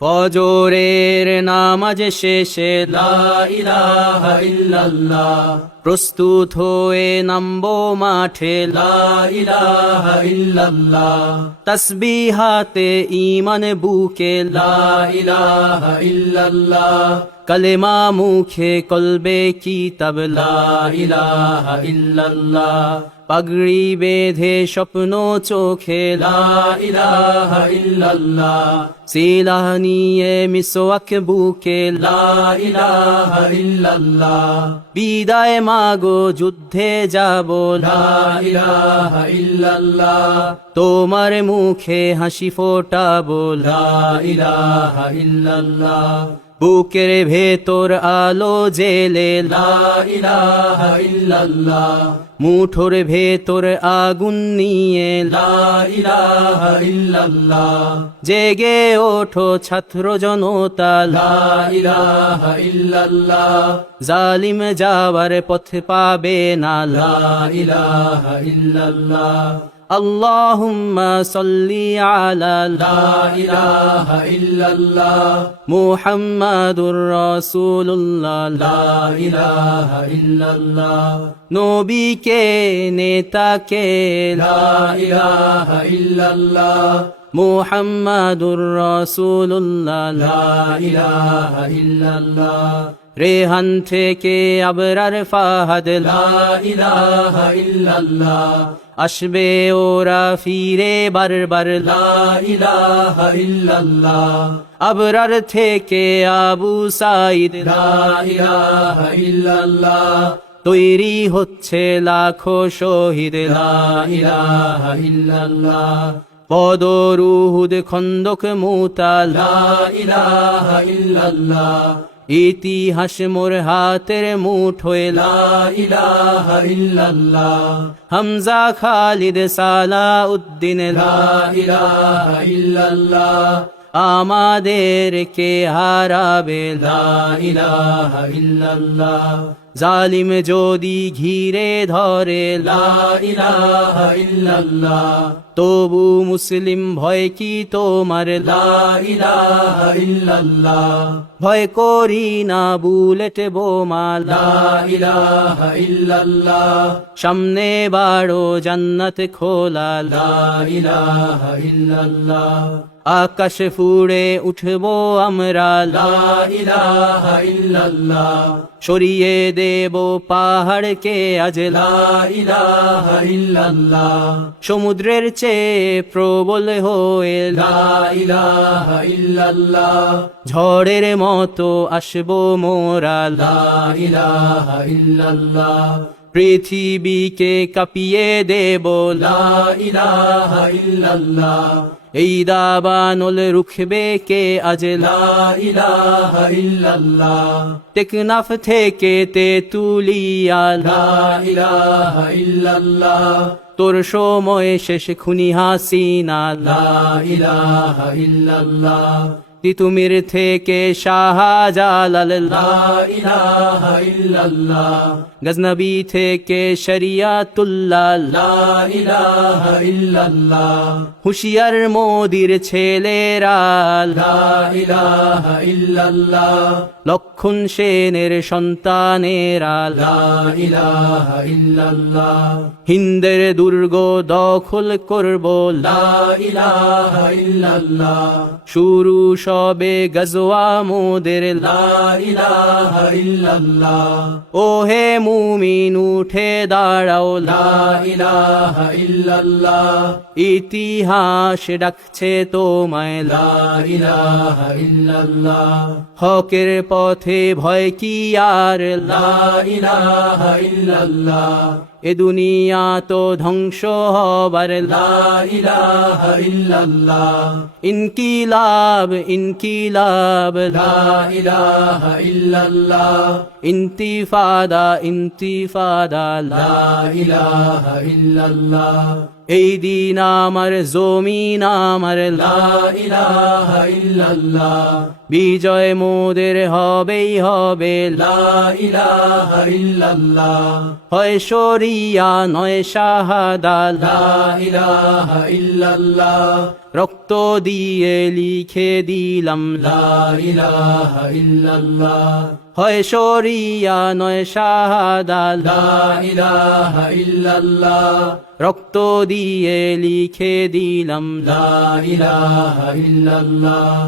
ফজরের নামাজ শেষে লা ইলাহা ইল্লাল্লাহ, প্রস্তুত হয়ে নামবো মাঠে লা ইলাহা ইল্লাল্লাহ, তাসবিহাতে ঈমান বুকে লা ইলাহা ইল্লাল্লাহ, কালেমা মুখে কলবে কিতাব লা ইলাহা ইল্লাল্লাহ, পাগড়ি বেঁধে স্বপ্ন চোখে লা ইলাহা ইল্লাল্লাহ, সিলাহ নিয়ে মিসওয়াক বুকে লা ইলাহা ইল্লাল্লাহ, বিদায় মাগো যুদ্ধে যাব লা ইলাহা ইল্লাল্লাহ, তোমার মুখে হাসি ফোটাবো লা ইলাহা ইল্লাল্লাহ, বুকের ভেতর আলো জেলে লা ইলাহা ইল্লাল্লাহ, মুঠোর ভেতর আগুন নিয়ে লা ইলাহা ইল্লাল্লাহ, জেগে ওঠো ছাত্র জনতা লা ইলাহা ইল্লাল্লাহ, জালিম যাওয়ার পথ পাবে না লা ইলাহা ইল্লাল্লাহ, আল্লাহুম্মা সাল্লি আলা লা ইলাহা ইল্লাল্লাহ, মুহাম্মাদুর রাসূলুল্লাহ লা ইলাহা ইল্লাল্লাহ, নবীকে নেতাকে লা ইলাহা ইল্লাল্লাহ, মুহাম্মাদুর রাসূলুল্লাহ লা ইলাহা ইল্লাল্লাহ, রেহান থেকে আবরার ফাহাদ লা ইলাহা ইল্লাল্লাহ, আসবে ওরা ফিরে বারবার লা ইলাহা ইল্লাল্লাহ, আবরার থেকে আবু সাঈদ লা ইলাহা ইল্লাল্লাহ, তৈরি হচ্ছে লাখো শহীদ লা ইলাহা ইল্লাল্লাহ, বদর উহুদ খন্দক মুতা লা ইলাহা ইল্লাল্লাহ, ইতিহাস মোর হাতের মুঠোয় লা ইলাহা ইল্লাল্লাহ, হামজা খালিদ সালাউদ্দিন লা ইলাহা ইল্লাল্লাহ, আমাদেরকে হারাবে লা ইলাহা ইল্লাল্লাহ, জালিম যদি ঘিরে ধরে লা ইলাহা ইল্লাল্লাহ, তবু মুসলিম ভয় কি তোমার লা ইলাহা ইল্লাল্লাহ, ভয় করি না বুলেট বোমা লা ইলাহা ইল্লাল্লাহ, সামনে বাড়ো জান্নাত খোলা লা ইলাহা ইল্লাল্লাহ, আকাশ ফুড়ে উঠবো আমরা লা ইলাহা ইল্লাল্লাহ, সরিয়ে দেব পাহাড়কে আজ লা ইলাহা ইল্লাল্লাহ, সমুদ্রের চেয়ে প্রবল হয়ে লা ইলাহা ইল্লাল্লাহ, ঝড়ের মতো আসবো মোরা লা ইলাহা ইল্লাল্লাহ, পৃথিবীকে কাঁপিয়ে দেব লা ইলাহা ইল্লাল্লাহ, এই দাবানল রুখবে কে আজ লা ইলাহা ইল্লাল্লাহ, টেকনাফ থেকে তেতুলিয়া লা ইলাহা ইল্লাল্লাহ, তোর সময় শেষ খুনি হাসিনা লা ইলাহা ইল্লাল্লাহ, তিতুমির থেকে শাহজালাল লা ইলাহা ইল্লাল্লাহ, গজনবী থেকে শরিয়াতুল্লাহ লা ইলাহা ইল্লাল্লাহ, হুশিয়ার মোদির ছেলেরা লা ইলাহা ইল্লাল্লাহ, লক্ষণ সেনের সন্তানেরা লা ইলাহা ইল্লাল্লাহ, হিন্দের দুর্গ দখল করব লা ইলাহা ইল্লাল্লাহ, শুরু সবে গজওয়া মোদের লা ইলাহা ইল্লাল্লাহ, ও হে মুমিন উঠে দাঁড়াও লা ইলাহা ইল্লাল্লাহ, ইতিহাস ডাকছে তোমায় লা ইলাহা ইল্লাল্লাহ, হকের পথে ভয় কি আর লা ইলাহা ইল্লাল্লাহ, এ দুনিয়া তো ধ্বংস হবার লা ইলাহা ইল্লাল্লাহ, ইনকিলাব ইনকিলাব লা ইলাহা ইল্লাল্লাহ, ইন্তিফাদা ইন্তিফাদা লা ইলাহা ইল্লাল্লাহ, এই দিন আমার জমিন আমার লা ইলাহা ইল্লাল্লাহ, বিজয় মোদের হবেই হবে লা ইলাহা ইল্লাল্লাহ, হয় শরিয়া নয় শাহাদা লা ইলাহা ইল্লাল্লাহ, রক্ত দিয়ে লিখে দিলাম লা ইলাহা ইল্লাল্লাহ হয় শরিয়া নয় শাহাদা লা ইলাহা ইল্লাল্লাহ রক্ত দিয়ে লিখে দিলাম লা ইলাহা ইল্লাল্লাহ